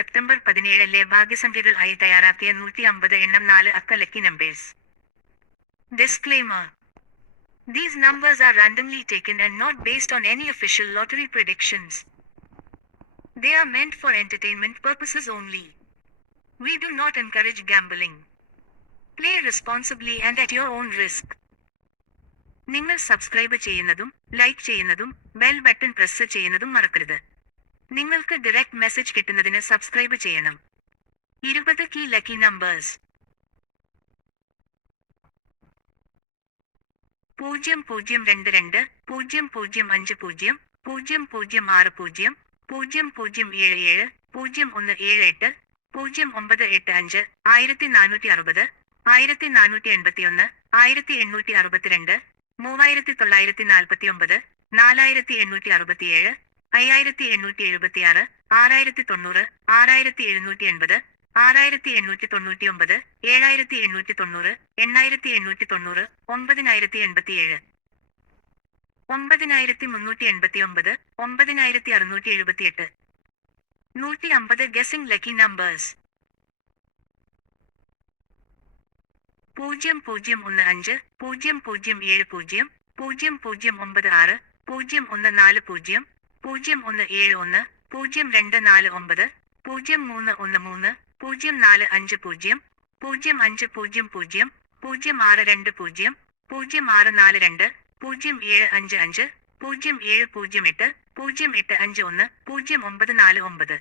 September പതിനേഴിലെ ഭാഗ്യസംഖ്യകൾ ആയി തയ്യാറാക്കിയ നൂറ്റി അമ്പത് എണ്ണം നാല് അക്ക lucky numbers disclaimer These numbers are randomly taken and not based on any official lottery predictions. They are meant for entertainment purposes only. We do not encourage gambling. Play responsibly and at your own risk. നിങ്ങൾ subscribe ചെയ്യുന്നതും like ചെയ്യുന്നതും bell button press ചെയ്യുന്നതും മറക്കരുത് നിങ്ങൾക്ക് direct message കിട്ടുന്നതിന് subscribe ചെയ്യണം. ഇരുപത് key lucky numbers പൂജ്യം പൂജ്യം രണ്ട് രണ്ട് പൂജ്യം പൂജ്യം അഞ്ച് പൂജ്യം പൂജ്യം പൂജ്യം ആറ് പൂജ്യം പൂജ്യം പൂജ്യം ഏഴ് ഏഴ് പൂജ്യം ഒന്ന് ഏഴ് എട്ട് പൂജ്യം ഒമ്പത് എട്ട് അഞ്ച് ആയിരത്തി നാനൂറ്റി അറുപത് ആയിരത്തി നാനൂറ്റി എൺപത്തി ഒന്ന് ആയിരത്തി എണ്ണൂറ്റി അറുപത്തിരണ്ട് മൂവായിരത്തി തൊള്ളായിരത്തി നാൽപ്പത്തി ഒമ്പത് നാലായിരത്തി എണ്ണൂറ്റി അറുപത്തിയേഴ് അയ്യായിരത്തി എണ്ണൂറ്റി എഴുപത്തിയാറ് ആറായിരത്തി തൊണ്ണൂറ് ആറായിരത്തി എഴുന്നൂറ്റി എൺപത് ആറായിരത്തി എണ്ണൂറ്റി തൊണ്ണൂറ്റി ഒമ്പത് ഏഴായിരത്തി എണ്ണൂറ്റി തൊണ്ണൂറ് എണ്ണായിരത്തി എണ്ണൂറ്റി തൊണ്ണൂറ് ഒമ്പതിനായിരത്തി എൺപത്തിയേഴ് ഒമ്പതിനായിരത്തി മുന്നൂറ്റി എൺപത്തി ഒമ്പത് ഒമ്പതിനായിരത്തി അറുന്നൂറ്റി എഴുപത്തിയെട്ട് നൂറ്റി അമ്പത് ഗസിംഗ് ലക്കി നമ്പേഴ്സ്. പൂജ്യം പൂജ്യം ഒന്ന് അഞ്ച് പൂജ്യം പൂജ്യം ഏഴ് പൂജ്യം പൂജ്യം പൂജ്യം ഒമ്പത് ആറ് പൂജ്യം ഒന്ന് നാല് പൂജ്യം പൂജ്യം ഒന്ന് ഏഴ് ഒന്ന് പൂജ്യം രണ്ട് നാല് ഒമ്പത് പൂജ്യം മൂന്ന് ഒന്ന് മൂന്ന് പൂജ്യം നാല് അഞ്ച് പൂജ്യം പൂജ്യം അഞ്ച് പൂജ്യം പൂജ്യം പൂജ്യം ആറ് രണ്ട് പൂജ്യം പൂജ്യം ആറ് നാല് രണ്ട് പൂജ്യം ഏഴ് അഞ്ച് അഞ്ച് പൂജ്യം ഏഴ് പൂജ്യം എട്ട് പൂജ്യം എട്ട് അഞ്ച് ഒന്ന് പൂജ്യം ഒമ്പത് നാല് ഒമ്പത്.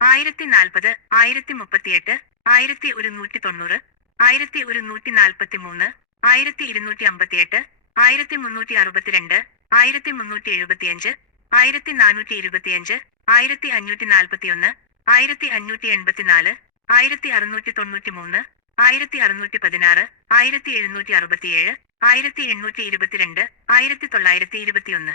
ആയിരത്തി നാൽപ്പത് ആയിരത്തി മുപ്പത്തിയെട്ട് ആയിരത്തി ഒരുന്നൂറ്റി തൊണ്ണൂറ് ആയിരത്തി ഒരുന്നൂറ്റി നാൽപ്പത്തി മൂന്ന് ആയിരത്തി ഇരുന്നൂറ്റി അമ്പത്തിയെട്ട് ആയിരത്തി മുന്നൂറ്റി അറുപത്തിരണ്ട് ആയിരത്തി മുന്നൂറ്റി എഴുപത്തിയഞ്ച് ആയിരത്തി നാനൂറ്റി ഇരുപത്തിയഞ്ച് ആയിരത്തി അഞ്ഞൂറ്റി നാൽപ്പത്തിയൊന്ന് ആയിരത്തി അഞ്ഞൂറ്റി എൺപത്തിനാല് ആയിരത്തി അറുന്നൂറ്റി തൊണ്ണൂറ്റി മൂന്ന് ആയിരത്തി അറുന്നൂറ്റി പതിനാറ് ആയിരത്തി എഴുന്നൂറ്റി അറുപത്തിയേഴ് ആയിരത്തി എണ്ണൂറ്റി ഇരുപത്തിരണ്ട് ആയിരത്തി തൊള്ളായിരത്തി ഇരുപത്തിയൊന്ന്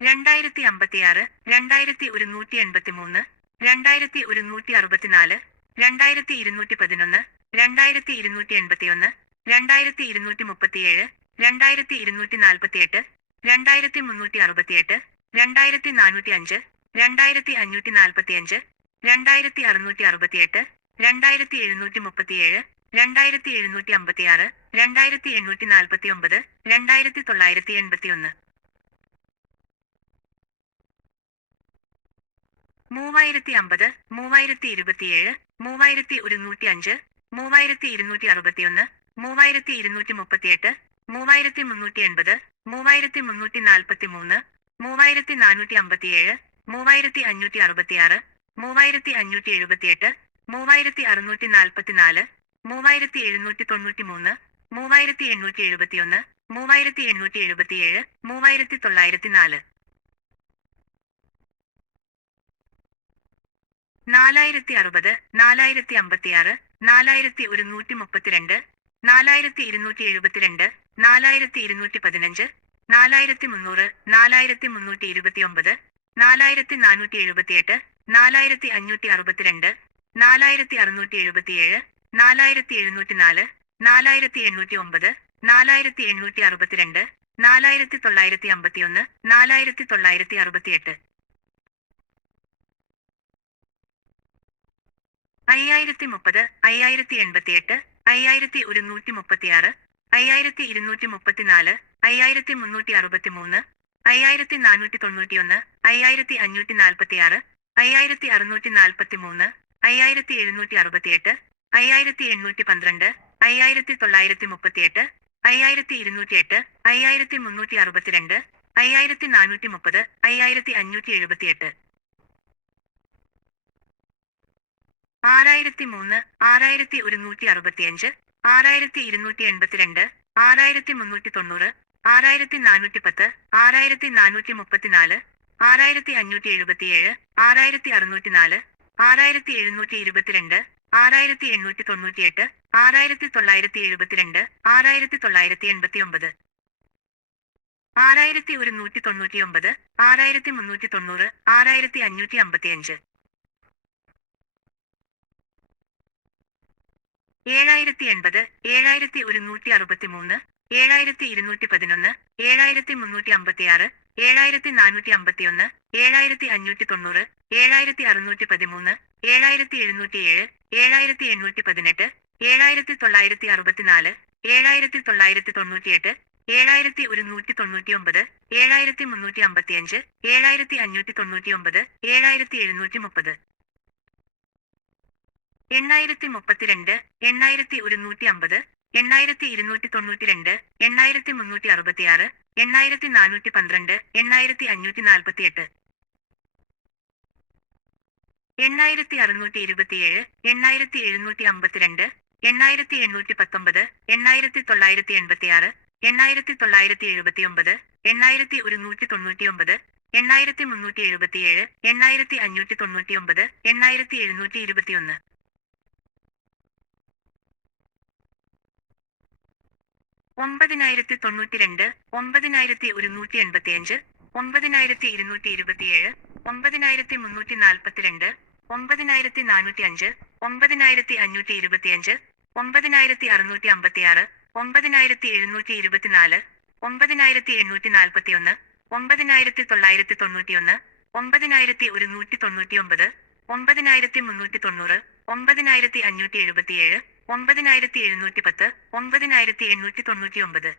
രണ്ടായിരത്തി അമ്പത്തിയാറ് രണ്ടായിരത്തി ഒരുന്നൂറ്റി എൺപത്തി മൂന്ന് രണ്ടായിരത്തി ഒരുന്നൂറ്റി അറുപത്തിനാല് രണ്ടായിരത്തി ഇരുന്നൂറ്റി പതിനൊന്ന് രണ്ടായിരത്തി ഇരുന്നൂറ്റി എൺപത്തിയൊന്ന് രണ്ടായിരത്തി ഇരുന്നൂറ്റി മുപ്പത്തിയേഴ് രണ്ടായിരത്തി ഇരുന്നൂറ്റി നാൽപ്പത്തിയെട്ട് രണ്ടായിരത്തി മുന്നൂറ്റി അറുപത്തിയെട്ട് രണ്ടായിരത്തി നാനൂറ്റി അഞ്ച് രണ്ടായിരത്തി അഞ്ഞൂറ്റി നാൽപ്പത്തിയഞ്ച് രണ്ടായിരത്തി അറുന്നൂറ്റി അറുപത്തിയെട്ട് രണ്ടായിരത്തി എഴുന്നൂറ്റി മുപ്പത്തിയേഴ് രണ്ടായിരത്തി എഴുന്നൂറ്റി അമ്പത്തിയാറ് രണ്ടായിരത്തി എണ്ണൂറ്റി നാൽപ്പത്തി ഒമ്പത് രണ്ടായിരത്തി തൊള്ളായിരത്തി എൺപത്തിയൊന്ന് മൂവായിരത്തി അമ്പത് മൂവായിരത്തി ഇരുപത്തിയേഴ് മൂവായിരത്തി ഒരുന്നൂറ്റി അഞ്ച് മൂവായിരത്തി ഇരുന്നൂറ്റി അറുപത്തിയൊന്ന് മൂവായിരത്തി ഇരുന്നൂറ്റി മുപ്പത്തിയെട്ട് മൂവായിരത്തി മുന്നൂറ്റി എൺപത് മൂവായിരത്തി മുന്നൂറ്റി നാൽപ്പത്തി മൂന്ന് മൂവായിരത്തി നാനൂറ്റി അമ്പത്തിയേഴ് മൂവായിരത്തി അഞ്ഞൂറ്റി അറുപത്തിയാറ് മൂവായിരത്തി അഞ്ഞൂറ്റി എഴുപത്തിയെട്ട് മൂവായിരത്തി അറുന്നൂറ്റി നാൽപ്പത്തിനാല് മൂവായിരത്തി എഴുന്നൂറ്റി തൊണ്ണൂറ്റി മൂന്ന് മൂവായിരത്തി എണ്ണൂറ്റി എഴുപത്തിയൊന്ന് മൂവായിരത്തി എണ്ണൂറ്റി എഴുപത്തിയേഴ് മൂവായിരത്തി തൊള്ളായിരത്തി നാല് നാലായിരത്തി അറുപത് നാലായിരത്തി അമ്പത്തിയാറ് നാലായിരത്തി ഒരുന്നൂറ്റി മുപ്പത്തിരണ്ട് നാലായിരത്തി ഇരുന്നൂറ്റി എഴുപത്തിരണ്ട് നാലായിരത്തി ഇരുന്നൂറ്റി പതിനഞ്ച് നാലായിരത്തി മുന്നൂറ് നാലായിരത്തി മുന്നൂറ്റി ഇരുപത്തിയൊമ്പത് നാലായിരത്തി നാനൂറ്റി എഴുപത്തിയെട്ട് നാലായിരത്തി അഞ്ഞൂറ്റി അറുപത്തിരണ്ട് നാലായിരത്തി അറുന്നൂറ്റി എഴുപത്തിയേഴ് നാലായിരത്തി എഴുന്നൂറ്റി നാല് നാലായിരത്തി എണ്ണൂറ്റി ഒമ്പത് നാലായിരത്തി എണ്ണൂറ്റി അറുപത്തിരണ്ട് നാലായിരത്തി തൊള്ളായിരത്തി അമ്പത്തിയൊന്ന് നാലായിരത്തി തൊള്ളായിരത്തി അറുപത്തിയെട്ട് അയ്യായിരത്തി മുപ്പത് അയ്യായിരത്തി എൺപത്തിയെട്ട് അയ്യായിരത്തി ഒരുന്നൂറ്റി മുപ്പത്തിയാറ് അയ്യായിരത്തി ഇരുന്നൂറ്റി മുപ്പത്തിനാല് അയ്യായിരത്തി മുന്നൂറ്റി അറുപത്തി മൂന്ന് അയ്യായിരത്തി നാനൂറ്റി തൊണ്ണൂറ്റിയൊന്ന് അയ്യായിരത്തി അഞ്ഞൂറ്റി നാൽപ്പത്തിയാറ് അയ്യായിരത്തി അറുന്നൂറ്റി നാൽപ്പത്തി മൂന്ന് അയ്യായിരത്തി എഴുന്നൂറ്റി അറുപത്തിയെട്ട് അയ്യായിരത്തി എണ്ണൂറ്റി പന്ത്രണ്ട് അയ്യായിരത്തി തൊള്ളായിരത്തി മുപ്പത്തിയെട്ട് അയ്യായിരത്തി ഇരുന്നൂറ്റിയെട്ട് അയ്യായിരത്തി മുന്നൂറ്റി അറുപത്തിരണ്ട് അയ്യായിരത്തി നാനൂറ്റി മുപ്പത് അയ്യായിരത്തി അഞ്ഞൂറ്റി എഴുപത്തിയെട്ട് ആറായിരത്തി മൂന്ന് ആറായിരത്തി ഒരുന്നൂറ്റി അറുപത്തിയഞ്ച് ആറായിരത്തി ഇരുന്നൂറ്റി എൺപത്തിരണ്ട് ആറായിരത്തി മുന്നൂറ്റി തൊണ്ണൂറ് ആറായിരത്തി നാനൂറ്റി പത്ത് ആറായിരത്തി നാനൂറ്റി മുപ്പത്തിനാല് ആറായിരത്തി അഞ്ഞൂറ്റി എഴുപത്തിയേഴ് ആറായിരത്തി അറുന്നൂറ്റി നാല് ആറായിരത്തി എഴുന്നൂറ്റി ഇരുപത്തിരണ്ട് ആറായിരത്തി എണ്ണൂറ്റി തൊണ്ണൂറ്റിയെട്ട് ആറായിരത്തി തൊള്ളായിരത്തി എഴുപത്തിരണ്ട് ആറായിരത്തി തൊള്ളായിരത്തി എൺപത്തി ഒമ്പത് ആറായിരത്തി ഒരുന്നൂറ്റി തൊണ്ണൂറ്റിയൊമ്പത് ആറായിരത്തി മുന്നൂറ്റി തൊണ്ണൂറ് ആറായിരത്തി അഞ്ഞൂറ്റി അമ്പത്തിയഞ്ച് ഏഴായിരത്തി എൺപത് ഏഴായിരത്തി ഒരുന്നൂറ്റി അറുപത്തി മൂന്ന് ഏഴായിരത്തി ഇരുന്നൂറ്റി പതിനൊന്ന് ഏഴായിരത്തി മുന്നൂറ്റി അമ്പത്തിയാറ് ഏഴായിരത്തി നാനൂറ്റി അമ്പത്തിയൊന്ന് ഏഴായിരത്തി അഞ്ഞൂറ്റി തൊണ്ണൂറ് ഏഴായിരത്തി അറുന്നൂറ്റി പതിമൂന്ന് ഏഴായിരത്തി എഴുന്നൂറ്റിയേഴ് ഏഴായിരത്തി എണ്ണൂറ്റി പതിനെട്ട് ഏഴായിരത്തി തൊള്ളായിരത്തി അറുപത്തിനാല് ഏഴായിരത്തി തൊള്ളായിരത്തി തൊണ്ണൂറ്റിയെട്ട് ഏഴായിരത്തി ഒരുന്നൂറ്റി തൊണ്ണൂറ്റി ഒമ്പത് ഏഴായിരത്തി മുന്നൂറ്റി അമ്പത്തിയഞ്ച് ഏഴായിരത്തി അഞ്ഞൂറ്റി തൊണ്ണൂറ്റി ഒമ്പത് ഏഴായിരത്തി എഴുന്നൂറ്റി മുപ്പത് എണ്ണായിരത്തി മുപ്പത്തിരണ്ട് എണ്ണായിരത്തി ഒരുന്നൂറ്റി അമ്പത് എണ്ണായിരത്തി ഇരുന്നൂറ്റി തൊണ്ണൂറ്റിരണ്ട് എണ്ണായിരത്തി മുന്നൂറ്റി അറുപത്തിയാറ് എണ്ണായിരത്തി നാനൂറ്റി പന്ത്രണ്ട് എണ്ണായിരത്തി അഞ്ഞൂറ്റി നാൽപ്പത്തിയെട്ട് എണ്ണായിരത്തി അറുന്നൂറ്റി ഇരുപത്തിയേഴ് എണ്ണായിരത്തി എഴുന്നൂറ്റി അമ്പത്തിരണ്ട് എണ്ണായിരത്തി എണ്ണൂറ്റി പത്തൊമ്പത് എണ്ണായിരത്തി തൊള്ളായിരത്തി എൺപത്തിയാറ് എണ്ണായിരത്തി തൊള്ളായിരത്തി എഴുപത്തിയൊമ്പത് എണ്ണായിരത്തി ഒരുന്നൂറ്റി തൊണ്ണൂറ്റിയൊമ്പത് എണ്ണായിരത്തി മുന്നൂറ്റി എഴുപത്തിയേഴ് എണ്ണായിരത്തി അഞ്ഞൂറ്റി തൊണ്ണൂറ്റിയൊമ്പത് എണ്ണായിരത്തി എഴുന്നൂറ്റി ഇരുപത്തിയൊന്ന് ഒമ്പതിനായിരത്തി തൊണ്ണൂറ്റിരണ്ട് ഒമ്പതിനായിരത്തി ഒരുന്നൂറ്റി എൺപത്തിയഞ്ച് ഒമ്പതിനായിരത്തി ഇരുന്നൂറ്റി ഇരുപത്തിയേഴ് ഒമ്പതിനായിരത്തി മുന്നൂറ്റി നാൽപ്പത്തിരണ്ട് ഒമ്പതിനായിരത്തി നാനൂറ്റി അഞ്ച് ഒമ്പതിനായിരത്തി അഞ്ഞൂറ്റി ഇരുപത്തിയഞ്ച് ഒമ്പതിനായിരത്തി അറുന്നൂറ്റി അമ്പത്തിയാറ് ഒമ്പതിനായിരത്തി എഴുന്നൂറ്റി ഇരുപത്തിനാല് ഒമ്പതിനായിരത്തി എണ്ണൂറ്റി നാൽപ്പത്തിയൊന്ന് ഒമ്പതിനായിരത്തി തൊള്ളായിരത്തി തൊണ്ണൂറ്റിയൊന്ന് ഒമ്പതിനായിരത്തി ഒരുന്നൂറ്റി തൊണ്ണൂറ്റിയൊമ്പത് ഒമ്പതിനായിരത്തി മുന്നൂറ്റി തൊണ്ണൂറ് ഒമ്പതിനായിരത്തി അഞ്ഞൂറ്റി എഴുപത്തിയേഴ് ഒമ്പതിനായിരത്തി എഴുന്നൂറ്റി പത്ത് ഒമ്പതിനായിരത്തി എണ്ണൂറ്റി തൊണ്ണൂറ്റിയൊമ്പത്